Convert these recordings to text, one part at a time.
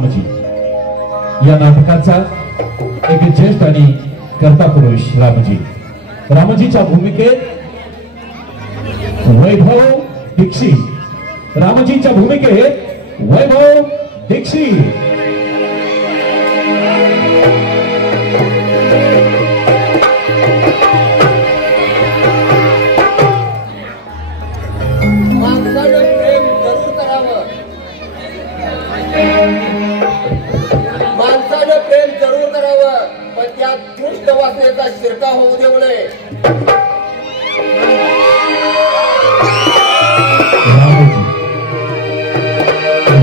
रामजी या नाटकाचा एक ज्येष्ठ आणि कर्ता पुरुष रामजी। रामजीच्या भूमिकेत वैभव दीक्षित। रामजीच्या भूमिकेत वैभव दीक्षित। माणसाने प्रेम जरूर करावं, पण त्या दुष्ट वासनेचा शिरकाव होऊ देऊ नये।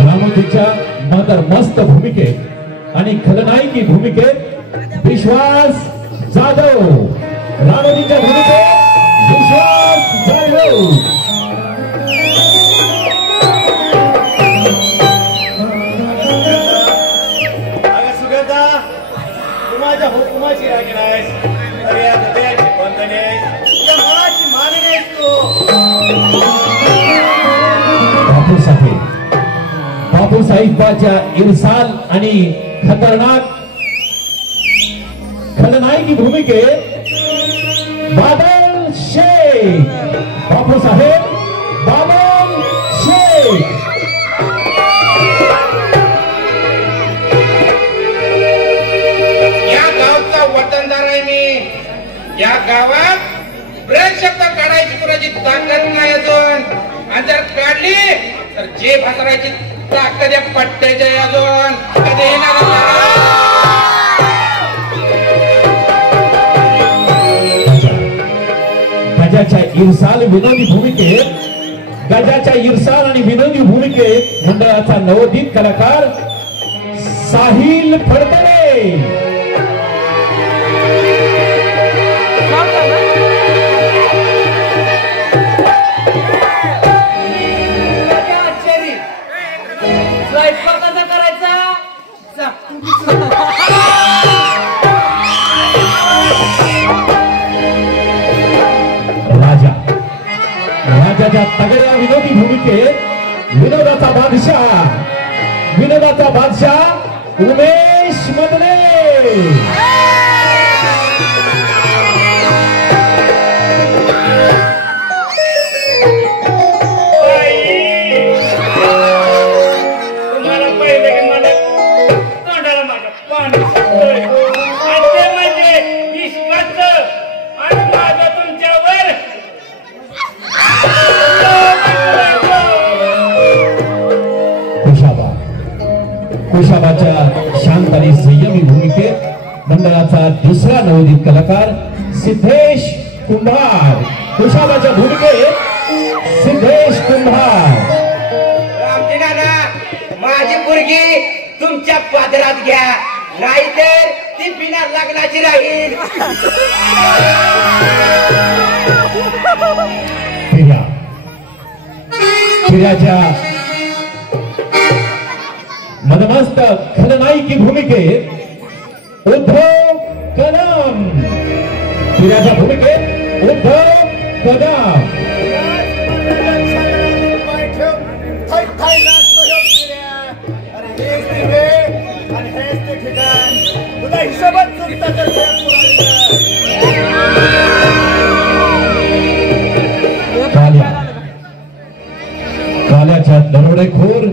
रामजीच्या मस्त भूमिकेत आणि खलनायकी भूमिकेत विश्वास जाधव। रामजीच्या भूमिकेत विश्वास जाधव। हुकुमाची रागी नाहीस, तर या हृदयाची बंधने, या मनाची माने नाहीस तू। बापूसाहेबाच्या इरसाल आणि खतरनाक खलनायकी भूमिकेत बादल शेख। बापूसाहेब बादल शेख। या गावात ब्रेक शब्द काढायची कुणाची ताकद नाही अजून, आणि जर काढली तर जे भासरायची ताकद या पट्ट्याच्या अजून कधी गजाच्या इरसाल विनोदी भूमिकेत गजाच्या इरसाल आणि विनोदी भूमिकेत मंडळाचा नवोदित कलाकार साहिल फडतरे। राजाच्या तगड्या विनोदी भूमिकेत विनोदाचा बादशाह उमेश मदने। कुशाबाच्या शांत आणि संयमी भूमिकेत मंडळाचा दुसरा नवोदित कलाकार सिद्धेश कुंभार। कुशाबाच्या भूमिकेत सिद्धेश कुंभार। रामजी नाना, माझी मुलगी तुमच्या पादरात घ्या, नाहीतर ती बिना लग्नाची राहील। फिर्याच्या मनमस्त खलनायकी भूमिकेत उद्धव कदम। फिर्याच्या भूमिकेत उद्धव कदम। काल्याच्या दरोडेखोर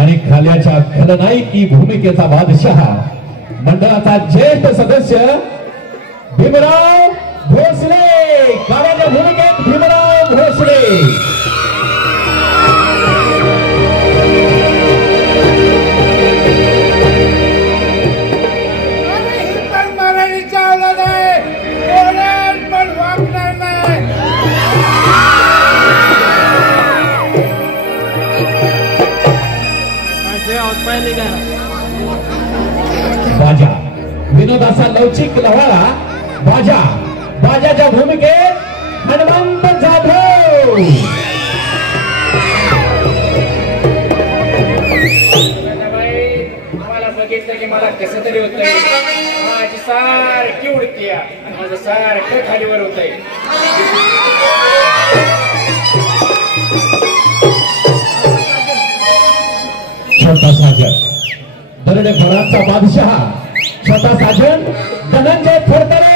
आणि खाल्याच्या खलनायकी भूमिकेचा बादशाह मंडळाचा ज्येष्ठ सदस्य भीमराव भोसले। काल्याच्या भूमिकेत भीमराव भोसले। बाजा विनोदाचा लवचिक लवाळा बाजाच्या भूमिकेत हनुमंत जाधव। मला बघितलं की मला कसं तरी होतंय, माझी सारखी उडती आणि माझं सारखं खालीवर होतंय। छोटा सागर बरडे फळांचा बादशाह स्वतः साजन धनंजय थोरतरे